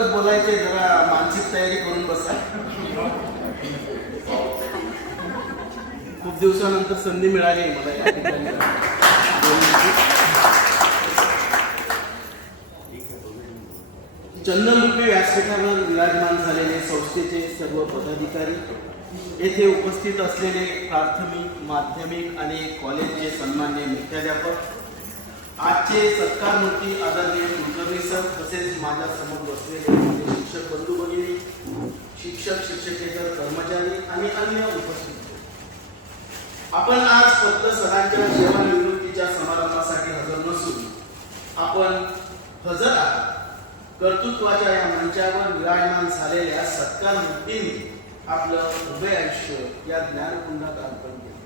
बरंच बोलायचे, जरा मानसिक तयारी करून बसा. खूप दिवसानंतर संधी मिळाली मला या ठिकाणी बोलण्याची. चंदनरूपी व्यासपीठावर विराजमान झालेले संस्थेचे सर्व पदाधिकारी, येथे उपस्थित असलेले प्राथमिक, माध्यमिक आणि कॉलेजचे सन्माननीय मुख्याध्यापक, आजचे सत्कारमूर्ती आदरणीय कुलकर्णी सर, तसेच माझ्या समोर बसलेले माझे शिक्षक बंधू भगिनी, शिक्षक, शिक्षकेतर कर्मचारी आणि अन्य उपस्थित. आपण आज फक्त सरांच्या सेवानिवृत्तीच्या समारंभासाठी हजर नसून आपण हजर आहात कर्तृत्वाच्या या मंचावर विराजमान झालेल्या सत्कारमूर्तींनी आपलं उभे आयुष्य या ज्ञानकुंडात अर्पण केले.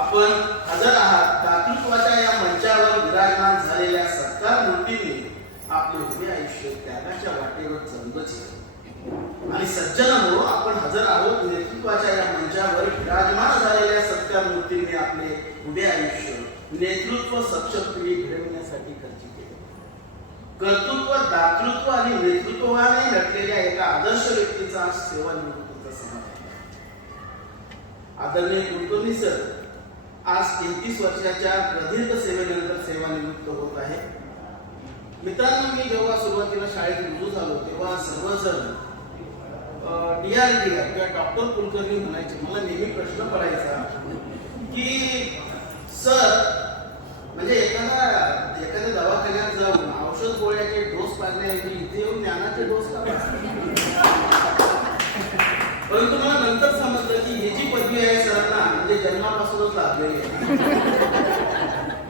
आपण हजर आहात दातृत्वाच्या या मंचावर विराजमान झालेल्या सत्कारमूर्तींनी आपले उभे आयुष्य त्यागाच्या वाटेवर चंदच केले. आणि सज्जनांनो, आपण हजर आहोत नेतृत्वाच्या या मंचावर विराजमान झालेल्या सत्कारमूर्तींनी आपले उभे आयुष्य नेतृत्व सक्षम पिढी घडविण्यासाठी खर्च केले. कर्तृत्व, दातृत्व आणि नेतृत्वाने नटलेल्या एका आदर्श व्यक्तीचा सेवानिवृत्तीचा समारंभ. आदरणीय कुलकर्णी सर आज 33 वर्षाच्या प्रदीर्घ सेवेनंतर सेवानिवृत्त होत आहे. मित्रांनो, मी जेव्हा सुरुवातीला शाळेत रुजू झालो तेव्हा सर्वजण डीआर किंवा डॉक्टर कुलकर्णी म्हणायचे. मला नेहमी प्रश्न पडायचा की सर, म्हणजे एखाद्या दवाखान्यात जाऊन औषध गोळ्याचे डोस पाजण्याऐवजी इथे येऊन ज्ञानाचे डोस का पाजतात? परंतु मला नंतर समजलं की ही जी पदवी आहे सरांना म्हणजे जन्मापासूनच लाभलेली आहे.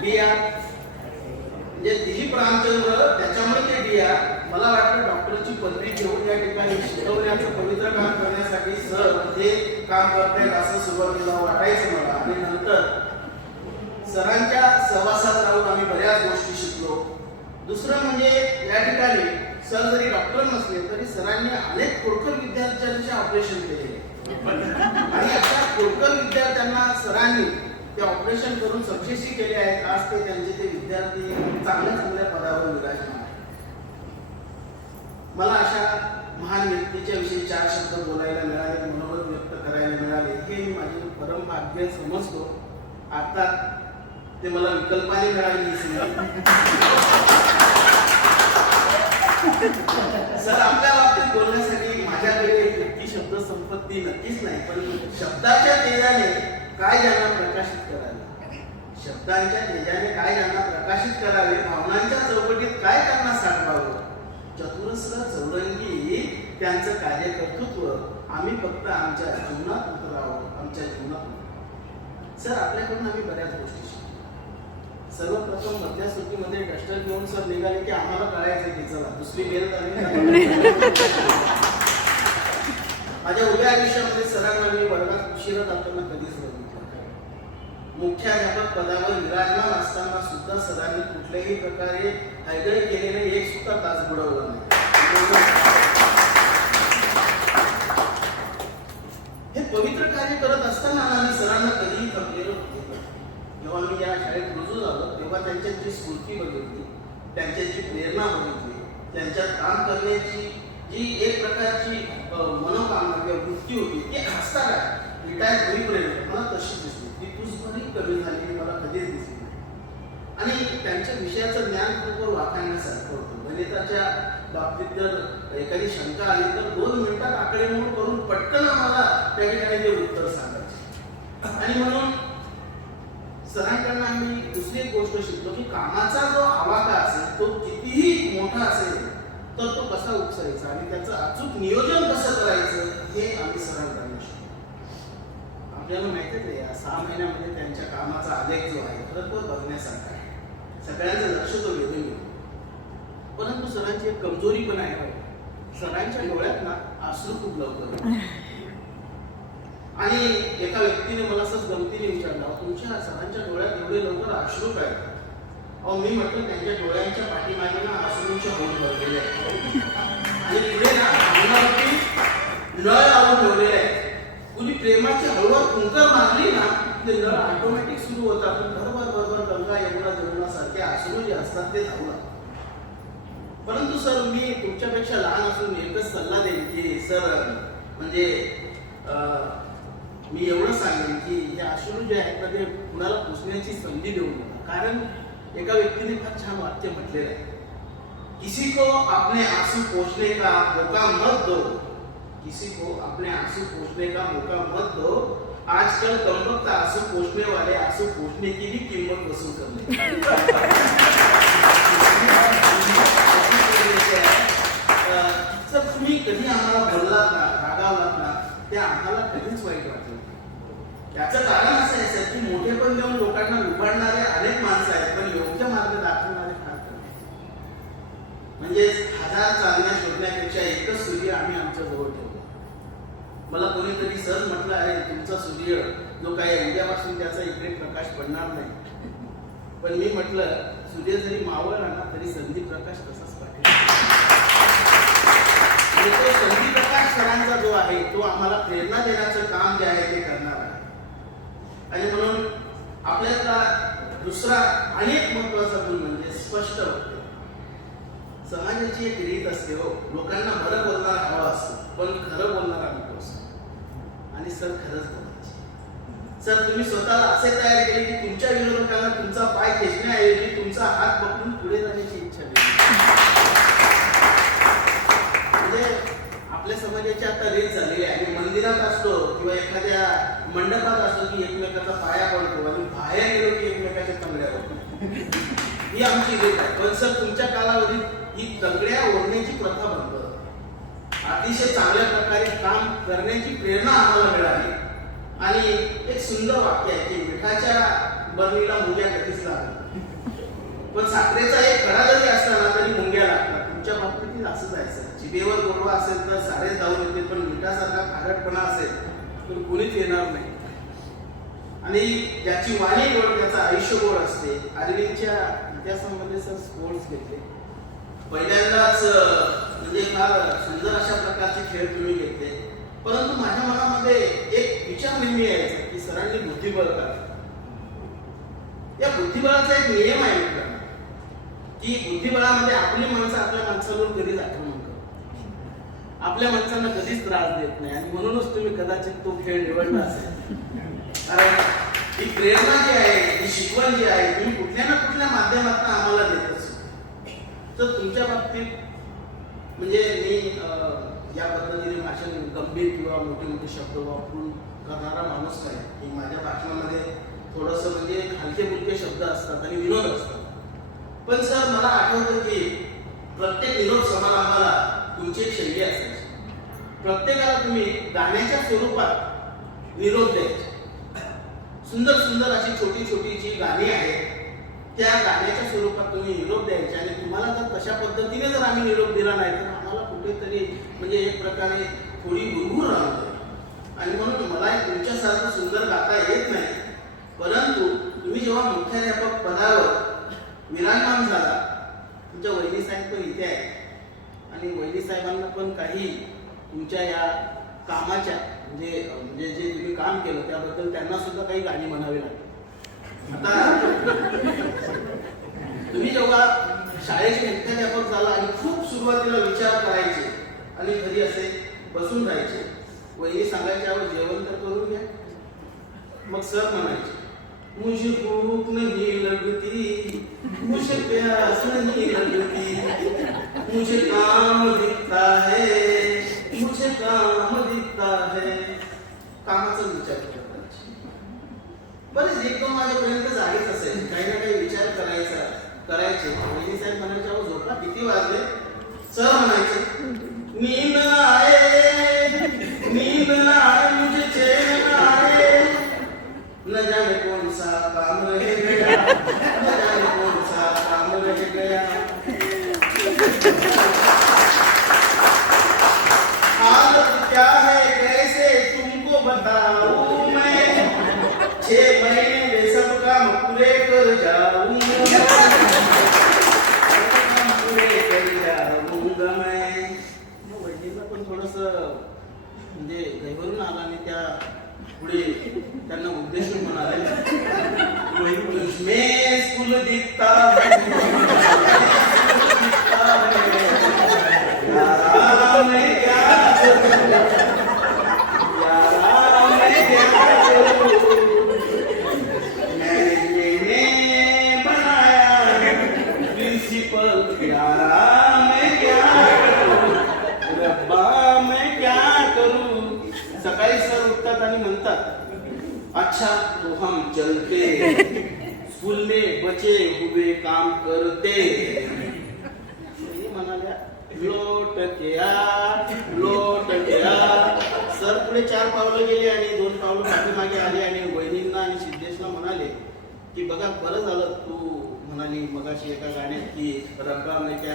डीआर म्हणजे दिलीप रामचंद्र, त्याच्यामुळे ते डीआर. मला वाटतं डॉक्टरची पदवी घेऊन या ठिकाणी शिकवण्याचं पवित्र काम करण्यासाठी सर हे काम करतायत असं सुरुवातीला वाटायचं मला. आणि नंतर सरांच्या सहवासात राहून आम्ही बऱ्याच गोष्टी शिकलो. दुसरं म्हणजे या ठिकाणी सर जरी डॉक्टर नसले तरी सरांनी अनेक खोडकर विद्यार्थ्यांचे ऑपरेशन केले आणि अशा खोडकर विद्यार्थ्यांना सरांनी ते ऑपरेशन करून सक्सेसही केले आहेत. आज ते त्यांचे ते विद्यार्थी चांगल्या चांगल्या पदावर विराजमान आहेत. मला अशा महान व्यक्तीच्या विषयी 4 शब्द बोलायला मिळाले, मनोगत व्यक्त करायला मिळाले, हे मी माझे परम भाग्य समजतो. आता ते मला विकल्पाने मिळाले सर. आपल्या बाबतीत बोलण्यासाठी माझ्याकडे इतकी शब्द संपत्ती नक्कीच नाही, पण शब्दाच्या तेजाने काय ज्यांना प्रकाशित करावे, शब्दांच्या तेजाने काय ज्यांना प्रकाशित करावे, भावनांच्या चौकटीत काय त्यांना साठवावं, चतुरस्र चौरंगी त्यांचं कार्यकर्तृत्व आम्ही फक्त आमच्या जीवनात उतरावं, आमच्या जीवनात. सर, आपल्याकडून आम्ही बऱ्याच गोष्टी शिकलो. सर्वप्रथम मध्यस्थितीमध्ये डस्टर घेऊन सर निघाले की आम्हाला कळायचं की चला दुसरी बेल झाली. माझ्या उभ्या आयुष्यामध्ये सरांना मी वर्गात उशिरा जाताना कधीच बघितलं. मुख्याध्यापक पदावर विराजमान असताना सुद्धा सरांनी कुठल्याही प्रकारे हयगय केलेले एक सुद्धा तास बुडवलं नाही. हे पवित्र कार्य करत असताना आम्ही सरांना कधीही थकलेलो नव्हतो. जेव्हा मी या शाळेत रुजू झालो तेव्हा त्यांच्यात जी स्फूर्ती बघितली, त्यांच्याची प्रेरणा बघितली, त्यांच्यात काम करण्याची जी एक प्रकारची मनोकामना किंवा वृत्ती होती ती हसता काय रिटायर होईपर्यंत मला तशी दिसली. ती तुझपणी कमी झाली मला कधीच दिसली नाही. आणि त्यांच्या विषयाचं ज्ञान खूप वाखाणण्यासारखं होतं. गणिताच्या बाबतीत जर एखादी शंका आली तर 2 मिनिटात आकडेमोड करून पटकन आम्हाला त्या ठिकाणी ते उत्तर सांगायचे. आणि म्हणून सरांकडून आम्ही दुसरी एक गोष्ट शिकलो की कामाचा जो आवाका असेल तो कितीही मोठा असेल तर तो कसा उचलायचा आणि त्याचं अचूक नियोजन कसं करायचं हे आम्ही सरांकडून शिकलो. आपल्याला माहितीच आहे या 6 महिन्यामध्ये त्यांच्या कामाचा आलेख जो आहे खरं तो बघण्यासारखा आहे. सगळ्यांचं लक्ष तो वेधून घेतो. परंतु सरांची एक कमजोरी पण आहे. सरांच्या डोळ्यात ना अश्रू खूप लवकर. आणि एका व्यक्तीने मला असंच गमतीने विचारलं, तुमच्या सरांच्या डोळ्यात एवढे लवकर अश्रू काय? अहो मी म्हटलं त्यांच्या डोळ्यांच्या पाठीमागे ना अश्रूंच्या होड भरलेले आहेत आणि पुढे ना अंगावरती नळ लावून ठेवलेले आहेत. कुणी प्रेमाची हळूहळू फुंकर मारली ना ते नळ ऑटोमॅटिक सुरू होतात. पण बरोबर गंगा यमुना जमुना सारखे अश्रू जे असतात ते धावू लागतात. परंतु सर मी तुमच्यापेक्षा लहान असून एकच सल्ला देईन की सर म्हणजे मी एवढं सांगेन की हे अश्रू जे आहेत ना ते कुणाला पुसण्याची संधी देऊ नका. कारण एका व्यक्तीने फार छान वाक्य म्हटलेलं आहे, किसी को अपने आंसू पोंछने का मौका मत दो, किसी को अपने आंसू पोंछने का मौका मत दो, आजकल कमबख्त आंसू पोंछने वाले आंसू पोंछने की भी कीमत वसूल कर ले. सर तुम्ही कधी आम्हाला बोललात ना, रागावलात ना, ते आम्हाला कधीच वाईट वाटलं. याचं कारण असं आहे सर की मोठे पण देऊन लोकांना लुबाडणारे अनेक माणसं आहेत, पण योग्य मार्ग दाखवणारे फार कमी. म्हणजे 1000 चांदण्या शोधण्यापेक्षा एकच सूर्य आम्ही आमच्या जवळ ठेवतो. मला कोणीतरी सहज म्हटलं आहे तुमचा सूर्य जो काय उद्यापासून त्याचा इकडे प्रकाश पडणार नाही, पण मी म्हटलं सूर्य जरी मावळला ना तरी संधी प्रकाश तसाच पाठवेल. तो संधी प्रकाश सरांचा जो आहे तो आम्हाला प्रेरणा देण्याचं काम जे आहे ते करणार आहे. आणि म्हणून आपल्याला दुसरा अनेक महत्वाचा गुण म्हणजे स्पष्ट वक्तव्य. समाजाची एक रीत असते हो, लोकांना बरं बोलणारा हवा असतो पण खरं बोलणारा नको असतो. आणि सर खरंच बोलायचे. सर तुम्ही स्वतःला असे तयार केले की तुमच्या विरोधकांना तुमचा पाय खेचण्याऐवजी तुमचा हात पकडून पुढे जाण्याची इच्छा झाली. म्हणजे आपल्या समाजाची आता रीत झालेली आहे. आणि मंदिरात असतो किंवा एखाद्या मंडपात असतो की एकमेकाचा पाया पडतो आणि बाहेर गेलो की एकमेकाच्या तंगड्या ओढतो. ही आमची रीत आहे. पण सर तुमच्या कालावधीत ही तंगड्या ओढण्याची प्रथा बंद, अतिशय चांगल्या प्रकारे काम करण्याची प्रेरणा आम्हाला मिळाली. आणि एक सुंदर वाक्य आहे की मिठाच्या बरणीला मुंग्या कधीच लागतात, पण साखरेचा एक खडा जरी असताना तरी मुंग्या लागतात. तुमच्या बाबतीत असंच आहे सर. जिभेवर गोडवा असेल तर सारे जाऊन येते, पण मिठासारखा खारटपणा असेल तर कुणीच येणार नाही. आणि ज्याची वाणी गोड त्याचं आयुष्य गोड असते. अरविंदच्या इतिहासामध्ये सर स्पोर्ट्स घेतले पहिल्यांदाच, म्हणजे फार सुंदर अशा प्रकारचे खेळ तुम्ही घेतले. परंतु माझ्या मनामध्ये एक विचार नेहमी यायचा की सरांनी बुद्धिबळ काय. या बुद्धिबळाचा एक नियम आहे मित्रांनो की बुद्धिबळामध्ये आपली माणसं आपल्या माणसावर कधीच आक्रमण करतात, आपल्या माणसांना कधीच त्रास देत नाही. आणि म्हणूनच तुम्ही कदाचित तो खेळ निवडला असेल. कारण ही प्रेरणा जी आहे, ही शिकवण जी आहे, तुम्ही कुठल्या ना कुठल्या माध्यमातून आम्हाला देत असतो. तर तुमच्या बाबतीत म्हणजे मी या पद्धतीने भाषण गंभीर किंवा मोठे मोठे शब्द वापरून करणारा माणूस काय की माझ्या भाषणामध्ये थोडंसं म्हणजे हलके फुलके शब्द असतात आणि विनोद असतात. पण सर मला आठवतं की प्रत्येक विनोद समारंभाला तुमची एक शैली असायची. प्रत्येकाला तुम्ही गाण्याच्या स्वरूपात निरोप द्यायचे. सुंदर सुंदर अशी छोटी छोटी जी गाणी आहेत त्या गाण्याच्या स्वरूपात तुम्ही निरोप द्यायचे. आणि तुम्हाला जर तशा पद्धतीने जर आम्ही निरोप दिला नाही तर आम्हाला कुठेतरी म्हणजे एक प्रकारे थोडी गुरगुर राहते. आणि म्हणून मला तुमच्यासारखं सुंदर गाता येत नाही, परंतु तुम्ही जेव्हा मुख्याध्यापक पदावर विराजमान झाला, तुमच्या वहिनी साहेब पण इथे आहेत आणि वहिनी साहेबांना पण काही तुमच्या या कामाच्या म्हणजे जे तुम्ही काम केलं त्याबद्दल त्यांना सुद्धा काही गाणी म्हणावी लागली. आता तुम्ही जेव्हा शाळेचे मुख्याध्यापक झाला आणि खूप सुरुवातीला विचार करायचे आणि घरी असे बसून राहायचे, वहिनी सांगायच्यावर जेवण तर करून घ्या. मग सर म्हणायचे मुझे भूख नहीं लगती, मुझे प्यास नहीं लगती, मुझे काम दिखता है, मुझे काम दिखता है. कामाचा विचार करायचा. बरेच एक दोन माझ्यापर्यंत जागेच असेल, काही ना काही विचार करायचे. वहिनी साहेब म्हणायच्या झोपा किती वाजले. सर म्हणायचे नींद आए मुझे चैन न आए, न जाने कौन सा काम रह गया, न जाने कौन सा काम रह गया. हालत क्या है कैसे तुमको बताऊं मैं, 6 महीने में सब काम पूरे कर जाऊंगा, पूरे कर जाऊंगा मैं. वहिनीला पण थोडस म्हणजे घाबरून आला आणि त्या पुढे त्यांना उद्देश म्हणाले तुझमें स्कूल दिखता है, अच्छा तो हम चलते, स्कूल में बचे हुए काम करते. हे म्हणाल्या लोट गया. सर पुढे 4 पावलं गेले आणि 2 पावलं पाठीमागे आले आणि वहिनींना आणि सिद्धेशला म्हणाले की बघा बरं झालं तू म्हणाली मगाशी एका गाण्यात की रब्बा मैं क्या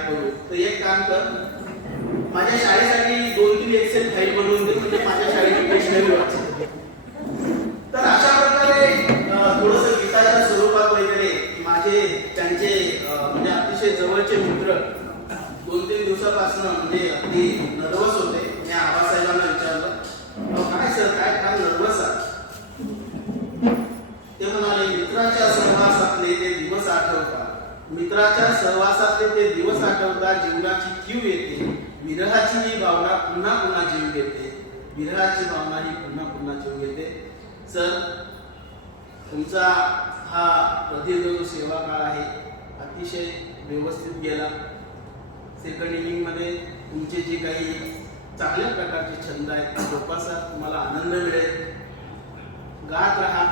करू. तर एक काम कर, माझ्या शाळेसाठी 2-3 एक्सेल फाईल बनवून दे, म्हणजे माझ्या शाळेची डिक्शनरी वाचते. तर अशा प्रकारे थोडंसं गीताच्या स्वरूपात वगैरे माझे त्यांचे म्हणजे अतिशय जवळचे मित्र 2-3 दिवसापासून म्हणजे अगदी नर्वस होते. मी आबासाहेबांना विचारलं, काय सर काय फार नर्वस आहे? ते म्हणाले मित्राच्या सहवासातले ते दिवस आठवतात, जीवनाची कीव येते, विरहाची ही भावना पुन्हा पुन्हा जीव घेते, जीव घेते. सर तुमचा हा प्रदीर्घ जो सेवा काळ आहे अतिशय व्यवस्थित गेला. सेकंड इनिंग मध्ये तुमचे जे काही चांगल्या प्रकारचे छंद आहेत ते जोपासा, तुम्हाला आनंद मिळेल. गात राहा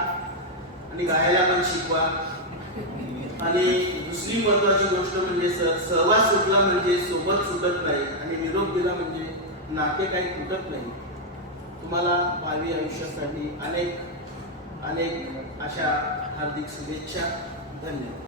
आणि गायला पण शिकवा. आणि दुसरी महत्वाची गोष्ट म्हणजे सर सहवास सुटला म्हणजे सोबत सुटत नाही आणि निरोप दिला म्हणजे नाते काही तुटत नाही. तुम्हाला भावी आयुष्यासाठी अनेक अशा हार्दिक शुभेच्छा. धन्यवाद.